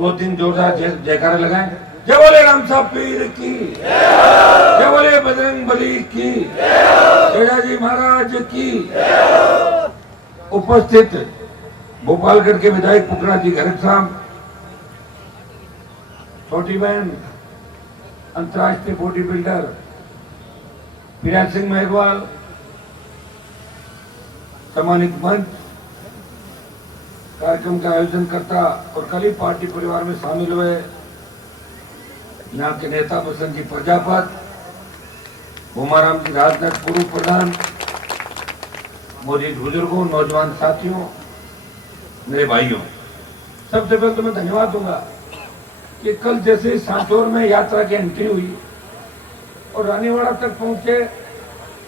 2-3 जोरदार जयकारे लगाएं। जय बोले राम साहब पीर की, जय बोले बजरंग बली की, जी महाराज की। उपस्थित भोपालगढ़ के विधायक पुखरा जी गरीब साहब, छोटी बहन अंतर्राष्ट्रीय बॉडी बिल्डर फिराज सिंह मेघवाल, सम्मानित मंच, कार्यक्रम का आयोजन करता और कल ही पार्टी परिवार में शामिल हुए यहाँ के नेता बसंत जी प्रजापत, भूमाराम जी राजनाथ पूर्व प्रधान, मौजूद बुजुर्गों, नौजवान साथियों, मेरे भाइयों, सबसे पहले तो मैं धन्यवाद दूंगा कि कल जैसे सांचौर में यात्रा की एंट्री हुई और रानीवाड़ा तक पहुंचे,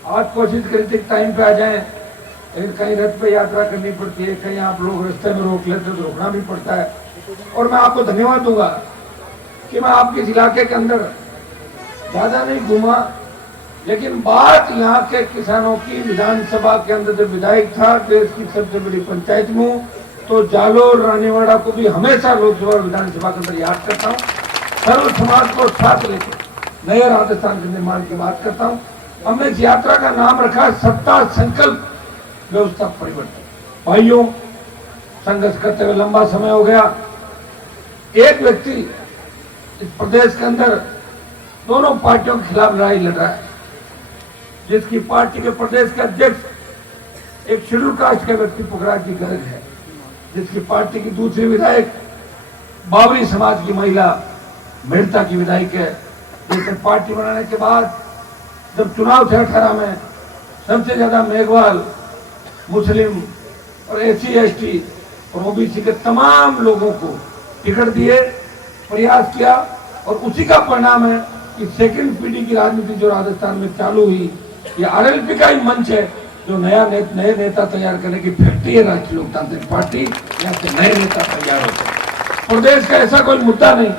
आज कोशिश करी थी टाइम पे आ जाएं, लेकिन कहीं रथ पे यात्रा करनी पड़ती है, कहीं आप लोग रास्ते में रोक लेते तो रोकना भी पड़ता है। और मैं आपको धन्यवाद दूंगा कि मैं आपके इस इलाके के अंदर ज्यादा नहीं घूमा, लेकिन बात यहाँ के किसानों की, विधानसभा के अंदर जब विधायक था, देश की सबसे बड़ी पंचायत में हूँ, तो जालोर रानीवाड़ा को भी हमेशा लोकसभा और विधानसभा के अंदर याद करता हूँ। सर्व समाज को साथ लेकर नए राजस्थान के निर्माण की बात करता हूँ। हमने इस यात्रा का नाम रखा सत्ता संकल्प व्यवस्था परिवर्तन। भाइयों, संघर्ष करते हुए लंबा समय हो गया। एक व्यक्ति इस प्रदेश के अंदर दोनों पार्टियों के खिलाफ लड़ाई लड़ रहा है, जिसकी पार्टी के प्रदेश के अध्यक्ष एक शेड्यूल कास्ट के व्यक्ति पुखराज जी गर्ग है, जिसकी पार्टी की दूसरी विधायक बावरी समाज की महिला मेहता की विधायक है। लेकिन पार्टी बनाने के बाद जब चुनाव थे 18 में, सबसे ज्यादा मेघवाल, मुस्लिम और SC ST और OBC के तमाम लोगों को टिकट दिए, प्रयास किया, और उसी का परिणाम है कि सेकंड पीढ़ी की राजनीति जो राजस्थान में चालू हुई, ये RLP का ही मंच है जो नए नेता तैयार करने की फैक्ट्री है राष्ट्रीय लोकतांत्रिक पार्टी। यहाँ से नए नेता तैयार होते हैं। प्रदेश का ऐसा कोई मुद्दा नहीं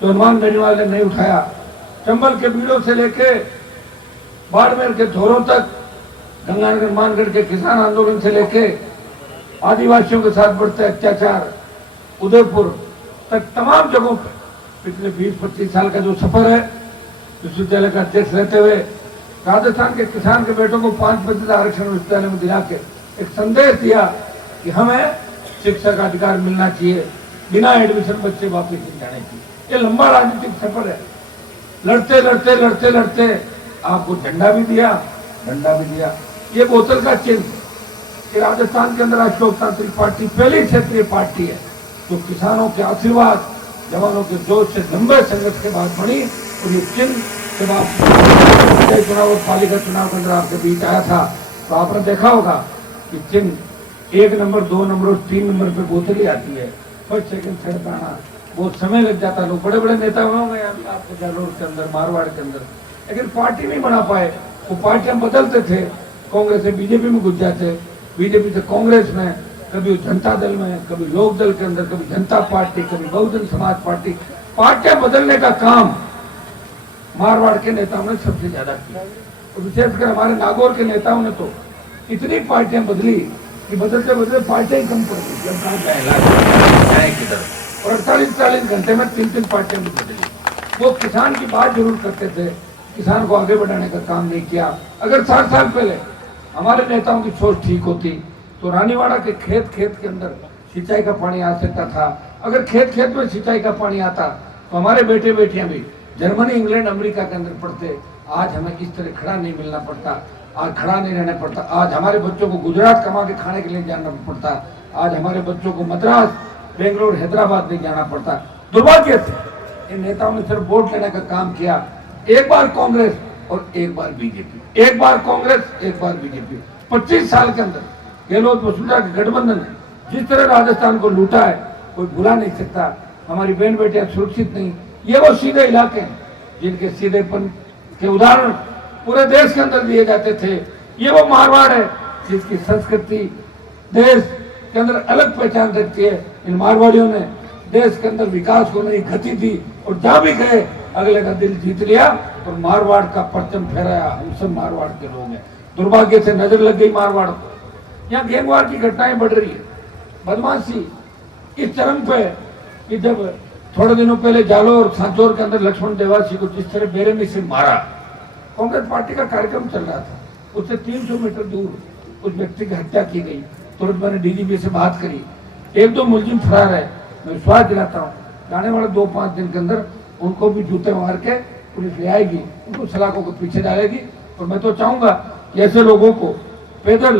जो हनुमान बेनीवाल ने नहीं उठाया। चंबल के बीड़ों से लेके बाड़मेर के धोरों तक, गंगानगर मानगढ़ के किसान आंदोलन से लेके आदिवासियों के साथ बढ़ते अत्याचार, उदयपुर तक तमाम जगहों पर पिछले 20-25 साल का जो सफर है, विश्वविद्यालय का अध्यक्ष रहते हुए राजस्थान के किसान के बेटों को 5% आरक्षण विश्वविद्यालय में दिला के एक संदेश दिया कि हमें शिक्षा का अधिकार मिलना चाहिए, बिना एडमिशन बच्चे वापस नहीं जाने चाहिए। ये लंबा राजनीतिक सफर है। लड़ते लड़ते लड़ते लड़ते आपको झंडा भी दिया, डंडा भी दिया। ये बोतल का चिन्ह कि राजस्थान के अंदर राष्ट्रीय लोकतांत्रिक पार्टी पहली क्षेत्रीय पार्टी है जो किसानों के आशीर्वाद, जवानों के जोश से लंबे संघर्ष के बाद बनी। और ये चिन्ह जब आप चुनाव और पालिका चुनाव के अंदर आपके बीच आया था, तो आपने देखा होगा कि चिन्ह 1 नंबर, 2 नंबर और 3 नंबर पे बोतल ही आती है। फर्स्ट सेकंड थर्ड पे आना बहुत समय लग जाता है। लोग बड़े बड़े नेता होंगे आपके जालोर के अंदर, मारवाड़ के अंदर, लेकिन पार्टी नहीं बना पाए। वो पार्टियां बदलते थे, कांग्रेस से बीजेपी में घुस जाते, बीजेपी से कांग्रेस में, कभी जनता दल में, कभी लोक दल के अंदर, कभी जनता पार्टी, कभी बहुजन समाज पार्टी। पार्टियां बदलने का काम मारवाड़ के नेताओं ने सबसे ज्यादा किया। और विशेषकर हमारे नागौर के नेताओं ने तो इतनी पार्टियां बदली कि बदलते बदलते पार्टियां कम पड़ गई। जब कहा जाए किधर, और 48-40 घंटे में 3-3 पार्टियां भी बदली। वो किसान की बात जरूर करते थे, किसान को आगे बढ़ाने का काम नहीं किया। अगर 60 साल पहले हमारे नेताओं की सोच ठीक होती तो रानीवाड़ा के खेत के अंदर सिंचाई का पानी आ सकता था। अगर खेत में सिंचाई का पानी आता तो हमारे बेटे बेटियां भी जर्मनी, इंग्लैंड, अमेरिका के अंदर पढ़ते। आज हमें इस तरह खड़ा नहीं मिलना पड़ता, आज खड़ा नहीं रहना पड़ता। आज हमारे बच्चों को गुजरात कमा के खाने के लिए जाना पड़ता। आज हमारे बच्चों को मद्रास, बेंगलोर, हैदराबाद नहीं जाना पड़ता। दुर्भाग्य से इन नेताओं ने सिर्फ वोट लेने का काम किया। एक बार कांग्रेस और एक बार बीजेपी, एक बार कांग्रेस, एक बार बीजेपी। 25 साल के अंदर गहलोत वसुंधरा के गठबंधन ने जिस तरह राजस्थान को लूटा है, कोई भुला नहीं सकता। हमारी बहन बेटियां सुरक्षित नहीं। ये वो सीधे इलाके हैं जिनके सीधेपन के उदाहरण पूरे देश के अंदर दिए जाते थे। ये वो मारवाड़ है जिसकी संस्कृति देश के अंदर अलग पहचान रखती है। इन मारवाड़ियों ने देश के अंदर विकास को नई गति दी और जहां भी गए अगले का दिल जीत लिया और मारवाड़ का परचम फहराया। हम सब मारवाड़ के लोग हैं। दुर्भाग्य से नजर लग गई मारवाड़ को। यहाँ गैंगवार की घटनाएं बढ़ रही है, बदमाशी इस चरम पे कि जब थोड़े दिनों पहले जालोर और सांचौर के अंदर लक्ष्मण देवासी को जिस तरह बेरहमी से मारा, कांग्रेस पार्टी का कार्यक्रम चल रहा था, उससे 300 मीटर दूर उस व्यक्ति की हत्या की गई। तुरंत मैंने डीजीपी से बात करी, 1-2 मुलजिम फरार है, मैं विश्वास दिलाता हूँ आने वाले 2-5 दिन के अंदर उनको भी जूते मार के पुलिस ले आएगी, उनको सलाखों को पीछे डालेगी। और मैं तो चाहूंगा कि ऐसे लोगों को पैदल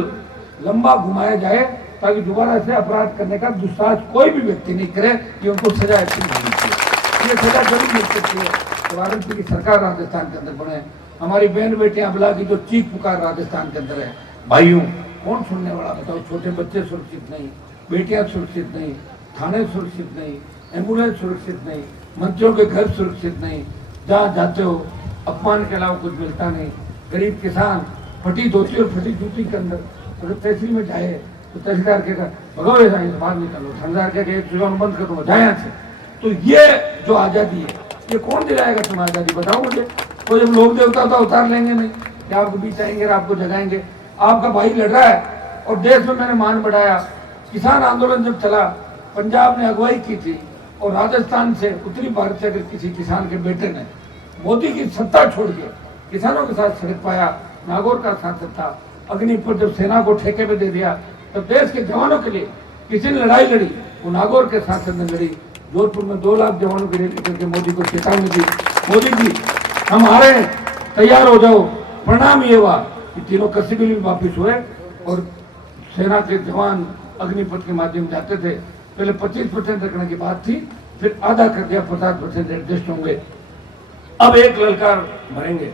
लंबा घुमाया जाए ताकि दोबारा से अपराध करने का दुस्साहस कोई भी व्यक्ति नहीं करे, कि उनको सजा ऐसी मिलनी चाहिए। ये सजा जरूर मिल सकती है तो वाराणसी की सरकार राजस्थान के अंदर बने। हमारी बहन बेटियां अबला की जो चीख पुकार राजस्थान के अंदर है, भाइयों कौन सुनने वाला बताओ। छोटे बच्चे सुरक्षित नहीं, बेटियां सुरक्षित नहीं, थाने सुरक्षित नहीं, एम्बुलेंस सुरक्षित नहीं, मंत्रियों के घर सुरक्षित नहीं, जहाँ जाते हो अपमान के अलावा कुछ मिलता नहीं। गरीब किसान फटी धोती और फटी जूती के अंदर अगर तहसील में जाए तो तहसीलदार के भगो ऐसा बाहर निकलो, थानेदार के एक चुनाव बंद कर दो, जाए यहाँ से। तो ये जो आज़ादी है ये कौन दिलाएगा तुम्हें आज़ादी, बताओ मुझे। कोई जब लोक देवता तो उतार लेंगे नहीं, क्या आपको बीच आएंगे और आपको जगाएंगे। आपका भाई लड़ रहा है और देश में मैंने मान बढ़ाया। किसान आंदोलन जब चला, पंजाब ने अगुवाई की थी और राजस्थान से उत्तरी भारत से अगर किसी किसान के बेटे ने मोदी की सत्ता छोड़ के किसानों के साथ सड़क पाया, नागौर का सांसद था, अग्निपथ जब सेना को ठेके पे दे दिया तब देश के जवानों के लिए किसी ने लड़ाई लड़ी, वो नागौर के सांसद ने लड़ी। जोधपुर में 2 लाख जवानों की रैली करके मोदी को चेतावनी दी, मोदी जी हम आ रहे हैं, तैयार हो जाओ। परिणाम ये हुआ कि तीनों कसीबी में वापिस हुए और सेना के जवान अग्निपथ के माध्यम जाते थे। पहले 25% रखने की बात थी, फिर आधा कर दिया, 50% एडजस्ट होंगे। अब एक ललकार भरेंगे,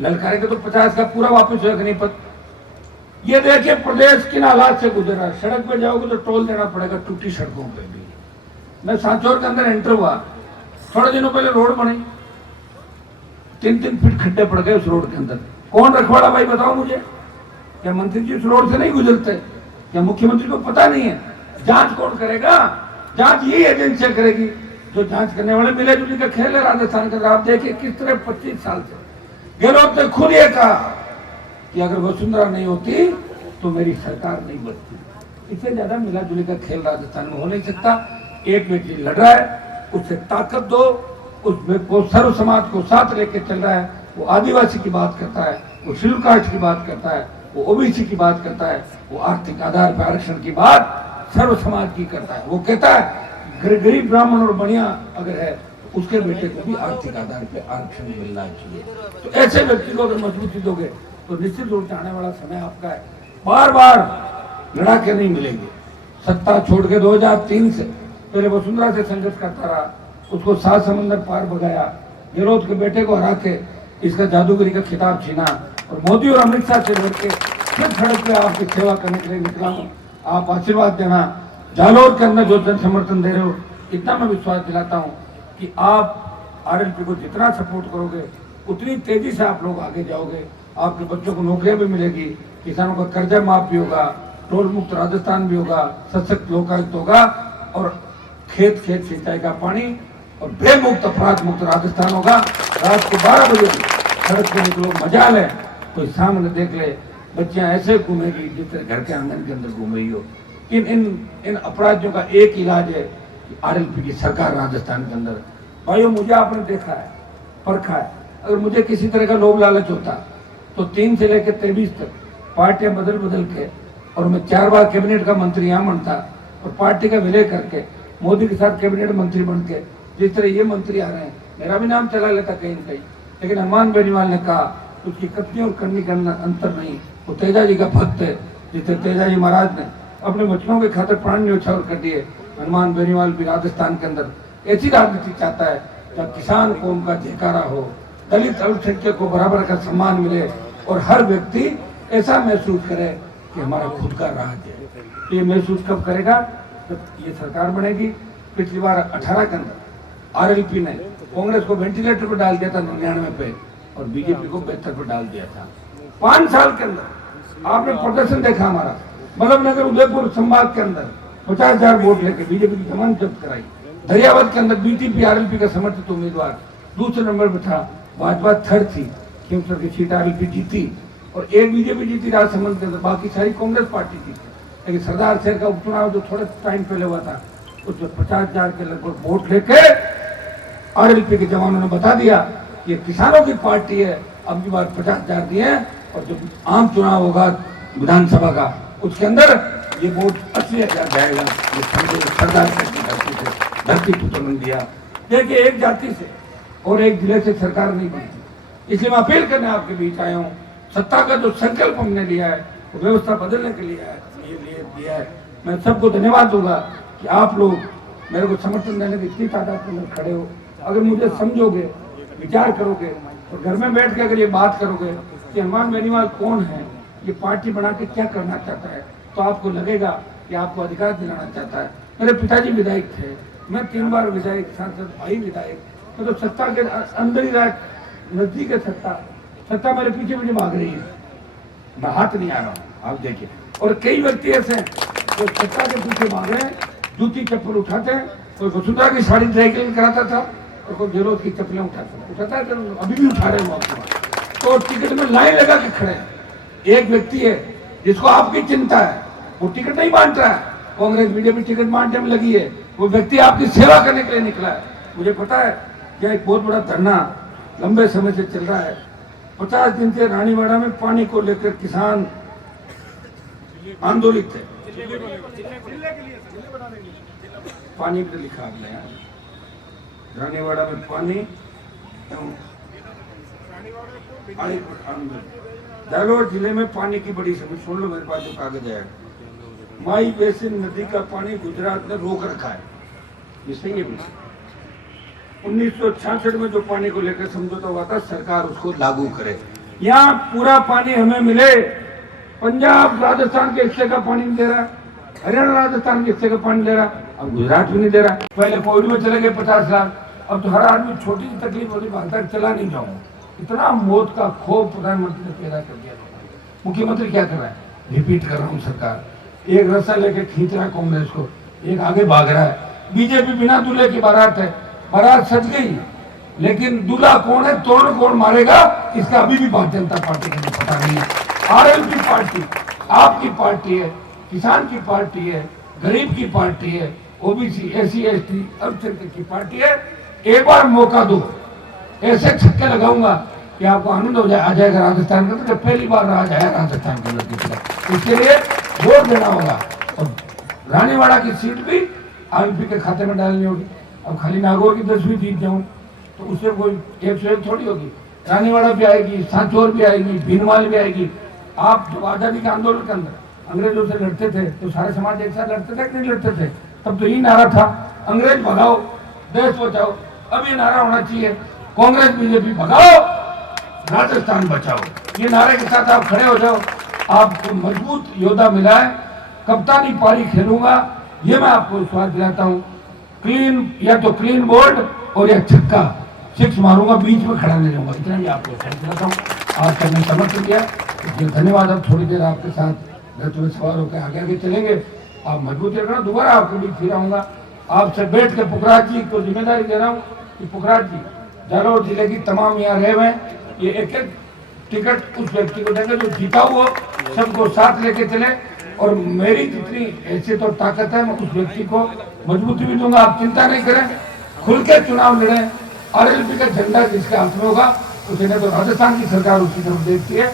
ललकारेंगे तो 50 का पूरा वापस हो अग्निपथ। ये देखिए प्रदेश किन हालात से गुजरा। सड़क पे जाओगे तो टोल देना पड़ेगा टूटी सड़कों पे भी। मैं सांचौर के अंदर एंटर हुआ, थोड़े दिनों पहले रोड बनी, 3-3 फीट खड्डे पड़ गए उस रोड के अंदर। कौन रखवाड़ा भाई बताओ मुझे। क्या मंत्री जी उस रोड से नहीं गुजरते? क्या मुख्यमंत्री को पता नहीं है? जांच कौन करेगा? जांच यही एजेंसियां करेगी जो जांच करने वाले मिले जुले का खेल है राजस्थान का। आप देखिए किस तरह 25 साल से गहलोत ने खुद ये कहा कि अगर वसुंधरा नहीं होती तो मेरी सरकार नहीं बनती। इससे ज्यादा मिला जुले का खेल राजस्थान में हो नहीं सकता। एक व्यक्ति लड़ रहा है, उससे ताकत दो, उसको सर्व समाज को साथ लेके चल रहा है। वो आदिवासी की बात करता है, वो शेड्यूल कास्ट की बात करता है, वो ओबीसी की बात करता है, वो आर्थिक आधार पर आरक्षण की बात सर्व समाज की करता है। वो कहता है गरीब ब्राह्मण और बढ़िया अगर है तो उसके बेटे को भी आर्थिक आधार पे आरक्षण मिलना चाहिए। तो ऐसे व्यक्ति को अगर मजबूती दोगे तो निश्चित रूप से आने वाला समय आपका है। बार बार लड़ा के नहीं मिलेंगे। सत्ता छोड़ के 2003 से पहले वसुंधरा से संघर्ष करता रहा, उसको 7 समंदर पार भगाया, गहलोत के बेटे को हरा के इसका जादूगरी का खिताब छीना और मोदी और अमित शाह से लड़ के फिर सड़क पे आपकी सेवा करने के लिए निकला हूँ। आप आशीर्वाद देना। जालोर के अंदर जो जन समर्थन दे रहे हो, इतना मैं विश्वास दिलाता हूँ कि आप आरएलपी को जितना सपोर्ट करोगे उतनी तेजी से आप लोग आगे जाओगे। आपके बच्चों को नौकरियां भी मिलेगी, किसानों का कर्जा माफ भी होगा, टोल मुक्त राजस्थान भी होगा, सशक्त लोकायुक्त होगा और खेत खेत सिंचाई का पानी और भय मुक्त अपराध मुक्त राजस्थान होगा। रात को 12 बजे सड़क पे निकलो, मजा ले, कोई सामने देख ले, बच्चियां ऐसे घूमेगी जिस तरह घर के आंगन के अंदर घूम रही हो। इन अपराधियों का एक इलाज है कि आरएलपी की सरकार राजस्थान के अंदर। भाइयों मुझे आपने देखा है, परखा है। अगर मुझे किसी तरह का लोभ लालच होता तो 3 से लेकर 23 तक पार्टियां बदल बदल के और मैं 4 बार कैबिनेट का मंत्री यहाँ बनता और पार्टी का विलय करके मोदी के साथ कैबिनेट मंत्री बन के जिस तरह ये मंत्री आ रहे हैं, मेरा भी नाम चला लेता कहीं न कहीं। लेकिन हनुमान बेनीवाल ने कहा उसकी कथनी और करनी का अंतर नहीं, वो तेजा जी का भक्त है। जिसे तेजा जी महाराज ने अपने बच्चों के खातिर प्राण न्यौछावर कर दिए, हनुमान बेनीवाल भी राजस्थान के अंदर ऐसी राजनीति चाहता है जहाँ किसान कौम का जयकारा हो, दलित अल्पसंख्यक को बराबर का सम्मान मिले और हर व्यक्ति ऐसा महसूस करे कि हमारा खुद का राज है। ये महसूस कब करेगा? जब ये सरकार बनेगी। पिछली बार 18 के अंदर आरएलपी ने कांग्रेस को वेंटिलेटर पर डाल दिया था 99 पे और बीजेपी को 72 पर डाल दिया था। 5 साल के अंदर आपने प्रदर्शन देखा हमारा। बल्लभनगर उदयपुर संभाग के अंदर 50,000 वोट लेके बीजेपी की जमानत जब्त कराई। दरियावत के अंदर बीटीपी आरएलपी का समर्थित उम्मीदवार दूसरे नंबर पर था, भाजपा थर्ड थी, क्योंकि की सीट आरएलपी जीती और एक बीजेपी जीती राजसमंद के अंदर, बाकी सारी कांग्रेस पार्टी थी। लेकिन सरदार शहर का उपचुनाव जो थोड़े टाइम पहले हुआ था उसमें 50,000 के लगभग वोट लेके आरएलपी के जवानों ने बता दिया कि किसानों की पार्टी है, अब की बार 50,000 दिए हैं और जब आम चुनाव होगा विधानसभा का उसके अंदर ये वोट 80,000 जाएगा। ये सरदार की धरती से धरती पुत्र दिया। देखिए, एक जाति से और एक जिले से सरकार नहीं बनती, इसलिए मैं अपील करने आपके बीच आया हूँ। सत्ता का जो संकल्प हमने लिया है, व्यवस्था बदलने के लिए दिया है। मैं सबको धन्यवाद दूंगा कि आप लोग मेरे को समर्थन देने की इतनी तादाद में खड़े हो। अगर मुझे समझोगे, विचार करोगे और घर में बैठ के अगर ये बात करोगे कि हनुमान बेनीवाल कौन है, ये पार्टी बना के क्या करना चाहता है, तो आपको लगेगा कि आपको अधिकार दिलाना चाहता है। मेरे पिताजी विधायक थे, मैं 3 बार विधायक, सांसद, भाई विधायक। मैं तो सत्ता के अंदर ही रहा, नजदीक है सत्ता मेरे पीछे मुझे भाग रही है, मैं हाथ नहीं आ रहा हूँ। आप देखिए, और कई व्यक्ति ऐसे हैं जो सत्ता के पीछे भाग रहे हैं, जूती चप्पल उठाते हैं। कोई वसुंधरा की साड़ी ड्राइक्लीन कराता था और कोई जेरोज की चप्पलें उठाता है, अभी भी उठा रहे हैं। तो टिकट में लाइन लगा के खड़े हैं। एक व्यक्ति है जिसको आपकी चिंता है, वो टिकट नहीं बांट रहा है, कांग्रेस बीजेपी टिकट बांटने में लगी है। वो व्यक्ति आपकी सेवा करने के लिए निकला है। मुझे पता है कि एक बहुत बड़ा धरना लंबे समय से चल रहा है। 50 दिन से रानीवाड़ा में पानी को लेकर किसान आंदोलित थे। पानी पे लिखा आपने रानीवाड़ा में पानी जालौर जिले में पानी की बड़ी समस्या। सुन लो, मेरे पास जो कागज है, माई बेसिन नदी का पानी गुजरात ने रोक रखा है। ये सही है। 1966 में जो पानी को लेकर समझौता हुआ था, सरकार उसको लागू करे। यहाँ पूरा पानी हमें मिले। पंजाब राजस्थान के हिस्से का पानी नहीं दे रहा, हरियाणा राजस्थान के हिस्से का पानी दे रहा, अब गुजरात भी नहीं दे रहा। पहले कोविड में चले गए 50 लाख, अब तो हर आदमी छोटी सी तकलीफ होती, भाग चला नहीं जाऊंगा। इतना मौत का खौफ प्रधानमंत्री ने पैदा कर दिया। मुख्यमंत्री क्या कर रहा है? रिपीट कर रहा हूँ, सरकार एक रस्सा लेके खींच रहा है कांग्रेस को, एक आगे भाग रहा है। बीजेपी बिना दूल्हे की बारात है, बारात सज गई, लेकिन दूल्हा कौन है, तोड़ कौन मारेगा, इसका अभी भी भारतीय जनता पार्टी को पता नहीं है। आरएलपी पार्टी आपकी पार्टी है, किसान की पार्टी है, गरीब की पार्टी है, ओबीसी, एससी, एसटी, अल्पसंख्यक की पार्टी है। एक बार मौका दो, ऐसे छक्के लगाऊंगा कि आपको आनंद हो जाए, आ जाएगा राजस्थान का। तो पहली बार रहा जाएगा राजस्थान के लड़की, इसके लिए वोट देना होगा। और रानीवाड़ा की सीट भी आरएलपी के खाते में डालनी होगी। अब खाली नागौर की 10वीं जीत जाऊं तो उससे कोई 101 थोड़ी होगी। रानीवाड़ा भी आएगी, सांचौर भी आएगी, भीनमाल भी आएगी। आप जब आजादी के आंदोलन के अंदर अंग्रेजों से लड़ते थे तो सारे समाज एक साथ लड़ते थे कि नहीं लड़ते थे? तब तो यही नारा था, अंग्रेज भगाओ, देश बचाओ। अब ये नारा होना चाहिए, कांग्रेस बीजेपी भगाओ, राजस्थान बचाओ। ये नारे के साथ आप खड़े हो जाओ, आपको मजबूत योद्धा मिला है। कप्तानी पारी खेलूंगा, ये मैं आपको विश्वास दिलाता हूँ। क्लीन, या तो क्लीन बोल्ड और या छक्का, 6 मारूंगा, बीच में खड़ा नहीं रहूंगा। इतना ही आपको दिलाता हूँ। आज तक मैं समर्थन किया, इसलिए धन्यवाद। अब थोड़ी देर आपके साथ में सवार होकर आगे चलेंगे। आप मजबूत रखना, दोबारा आपके बीच फिर आऊंगा। आपसे बैठ के पुखराज जी को जिम्मेदारी दे रहा हूँ कि पुखराज जी जालौर जिले की तमाम यहाँ रहे हुए, ये एक एक टिकट उस व्यक्ति को देंगे जो जीता हुआ, सबको साथ लेके चले। और मेरी जितनी हैसियत और ताकत है, मैं उस व्यक्ति को मजबूती भी दूंगा। आप चिंता नहीं करें, खुल के चुनाव लड़ें। आरएलपी का झंडा जिसके हाथ में होगा उसे न तो राजस्थान की सरकार उसकी तरफ देखती है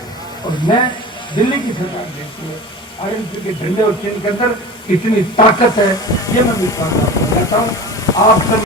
और न दिल्ली की सरकार देखती है। आरएलपी के झंडे और चिन्ह के अंदर इतनी ताकत है, ये मैं विश्वास करता हूँ। आप सब